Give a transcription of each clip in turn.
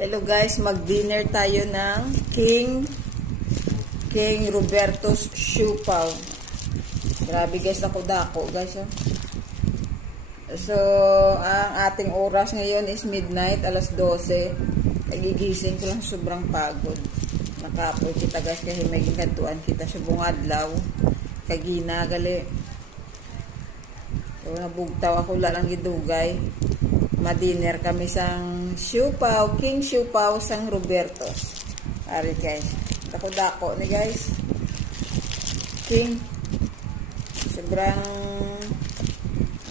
Hello guys, mag-dinner tayo ng King Roberto's Siopaw. Grabe guys, dako guys. Oh. So, ang ating oras ngayon is midnight, alas 12. Nagigising ko lang, sobrang pagod. Nakapoy kita guys, kasi may gigantuan kita sa bungadlaw. Kagina, gali. So, nabugtaw ako lang gidugay. Ma-dinner kami sang Siopaw, King Siopaw sang Roberto's. Ari guys. Dako-dako ni guys. King. Sobrang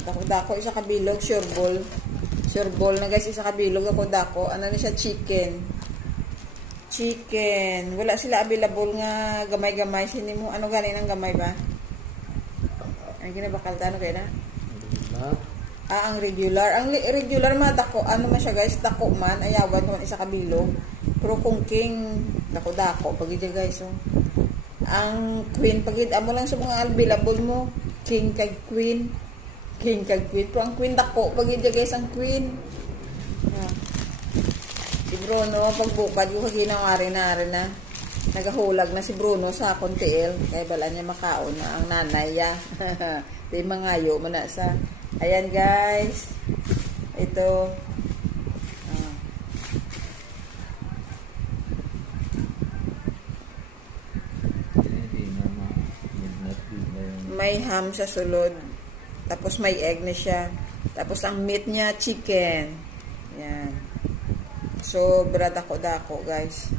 dako-dako isa kabilog, sureball. Sureball na guys, isa kabilog dako-dako. Ano na siya, chicken. Chicken. Wala sila available nga gamay-gamay. Sini mo, ano ganin ang gamay ba? Ang ginabakal ta, ano kaya na? Ang regular. Ang regular dako, ano man siya guys, dako man, ayawan ko man isa kabilog. Pero kung king, dako-dako, pagid guys, oh. Ang queen, pagid, amo lang sa mga available mo, king kag queen. King kag queen. Pero ang queen dako, pagid guys, ang queen. Yeah. Si Bruno, pagbukad ko kaginawari na. Nagahulag na si Bruno sa kontiel. Kaya bala niya makaon na ang nanay ya. Di mangayo mo na sa. Ayan guys. Ito. May ham sa sulod. Tapos may egg na siya. Tapos ang meat niya, chicken. Yan. Sobra dako-dako guys.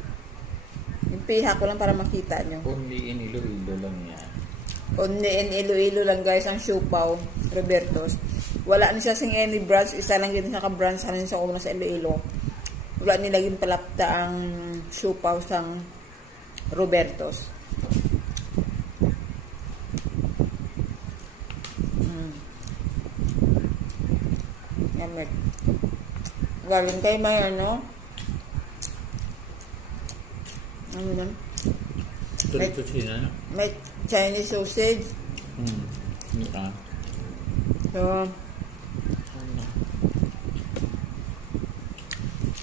Yung piha ko lang para makita nyo. Only in Iloilo lang yan. Only in Iloilo lang guys ang Siopaw Roberto's. Wala ni siya sing any branch. Isa lang yun sa ka-branch sa una sa Iloilo. Wala nila yung palapta ang Siopaw sang Roberto's. Yamit. Galing kay may ano? Ano nun? Turito China, no? May Chinese sausage. Yeah. So,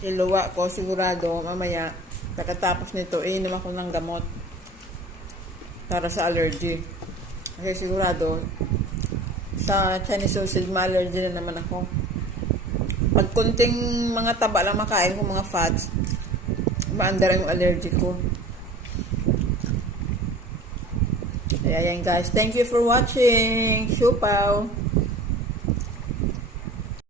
iluwa ko sigurado mamaya pagkatapos nito iinom ako ng gamot para sa allergy. Kasi sigurado sa Chinese sausage ma-allergy na naman ako. Pag kunting mga taba lang makain ko, mga fats, maandar yung allergy ko. Kaya yan guys, thank you for watching Siopaw.